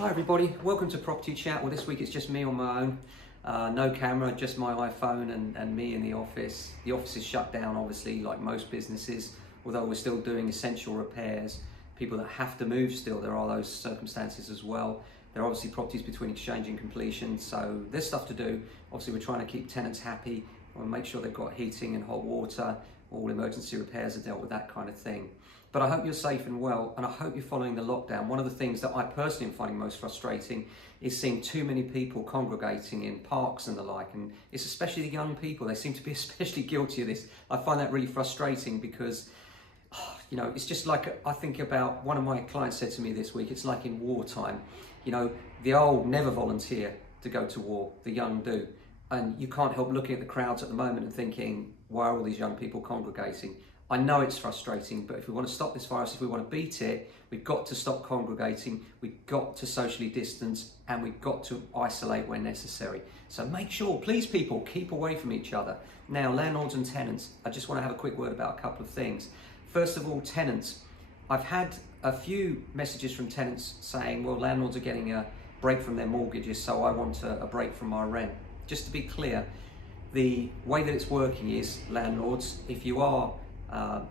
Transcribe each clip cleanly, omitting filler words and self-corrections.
Hi everybody, welcome to Property Chat. Well, this week it's just me on my own, no camera, just my iPhone and me in the office. The office is shut down, obviously, like most businesses, although we're still doing essential repairs. People that have to move still, there are those circumstances as well. There are obviously properties between exchange and completion, so there's stuff to do. Obviously, we're trying to keep tenants happy and make sure they've got heating and hot water. All emergency repairs are dealt with, that kind of thing. But I hope you're safe and well, and I hope you're following the lockdown. One of the things that I personally am finding most frustrating is seeing too many people congregating in parks and the like, and it's especially the young people. They seem to be especially guilty of this. I find that really frustrating because, you know, it's just like, I think about, one of my clients said to me this week, it's like in wartime. You know, the old never volunteer to go to war, the young do. And you can't help looking at the crowds at the moment and thinking, why are all these young people congregating? I know it's frustrating, but if we want to stop this virus, if we want to beat it, we've got to stop congregating, we've got to socially distance, and we've got to isolate when necessary. So make sure, please people, keep away from each other. Now, landlords and tenants, I just want to have a quick word about a couple of things. First of all, tenants. I've had a few messages from tenants saying, well, landlords are getting a break from their mortgages, so I want a break from my rent. Just to be clear, the way that it's working is, landlords, if you are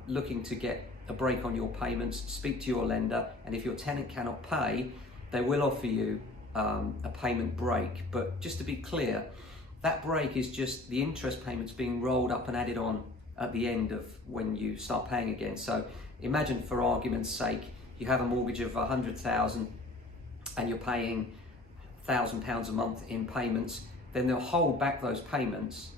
looking to get a break on your payments, speak to your lender, and if your tenant cannot pay, they will offer you a payment break. But just to be clear, that break is just the interest payments being rolled up and added on at the end of when you start paying again. So imagine, for argument's sake, you have a mortgage of 100,000 and you're paying £1,000 a month in payments, then they'll hold back those payments,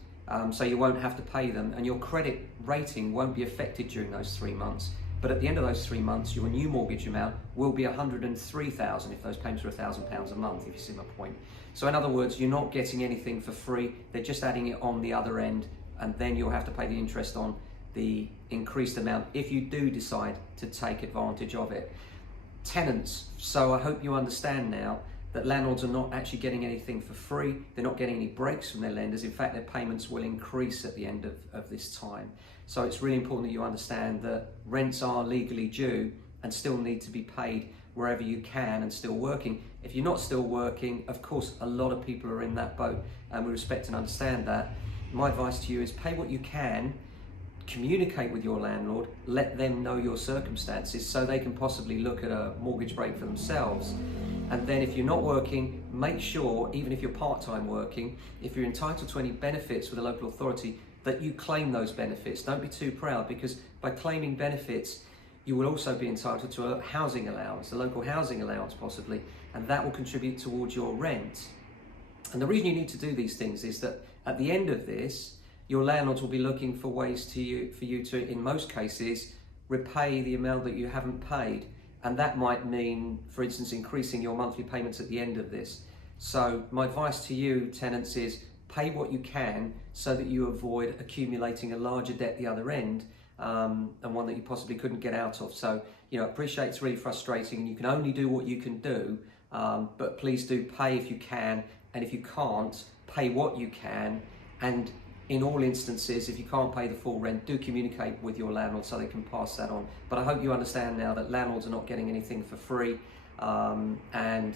so you won't have to pay them, and your credit rating won't be affected during those 3 months. But at the end of those 3 months, your new mortgage amount will be 103,000 if those payments are £1,000 a month, if you see my point. So in other words, you're not getting anything for free, they're just adding it on the other end, and then you'll have to pay the interest on the increased amount if you do decide to take advantage of it. Tenants, so I hope you understand now that landlords are not actually getting anything for free. They're not getting any breaks from their lenders. In fact, their payments will increase at the end of this time. So it's really important that you understand that rents are legally due and still need to be paid wherever you can and still working. If you're not still working, of course, a lot of people are in that boat, and we respect and understand that. My advice to you is pay what you can, communicate with your landlord, let them know your circumstances so they can possibly look at a mortgage break for themselves. And then if you're not working, make sure, even if you're part-time working, if you're entitled to any benefits with a local authority, that you claim those benefits. Don't be too proud, because by claiming benefits, you will also be entitled to a housing allowance, a local housing allowance possibly, and that will contribute towards your rent. And the reason you need to do these things is that at the end of this, your landlords will be looking for ways for you to, in most cases, repay the amount that you haven't paid. And that might mean, for instance, increasing your monthly payments at the end of this. So my advice to you, tenants, is pay what you can so that you avoid accumulating a larger debt the other end, and one that you possibly couldn't get out of. So, you know, I appreciate it's really frustrating and you can only do what you can do, but please do pay if you can, and if you can't, pay what you can. And in all instances, if you can't pay the full rent, do communicate with your landlord so they can pass that on. But I hope you understand now that landlords are not getting anything for free, and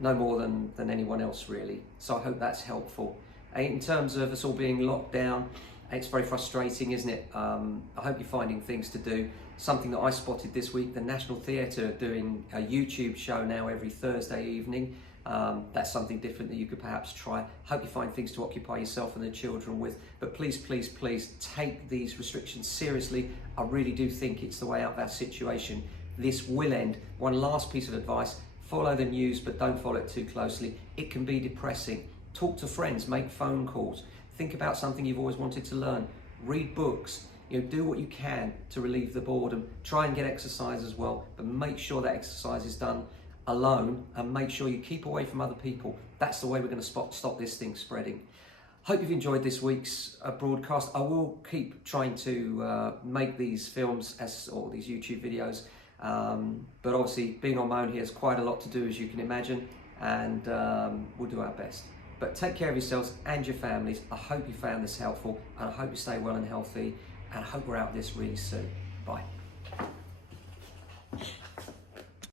no more than anyone else really. So I hope that's helpful. In terms of us all being locked down, it's very frustrating, isn't it? I hope you're finding things to do. Something that I spotted this week, the National Theatre doing a YouTube show now every Thursday evening. That's something different that you could perhaps try. Hope you find things to occupy yourself and the children with, but please, please, please take these restrictions seriously. I really do think it's the way out of that situation. This will end. One last piece of advice: follow the news, but don't follow it too closely. It can be depressing. Talk to friends, make phone calls, think about something you've always wanted to learn, read books, you know, do what you can to relieve the boredom. Try and get exercise as well, but make sure that exercise is done alone, and make sure you keep away from other people. That's the way we're going to stop this thing spreading. Hope you've enjoyed this week's broadcast. I will keep trying to make these films or these YouTube videos, but obviously being on my own here is quite a lot to do, as you can imagine, and we'll do our best. But take care of yourselves and your families. I hope you found this helpful, and I hope you stay well and healthy, and I hope we're out of this really soon. Bye.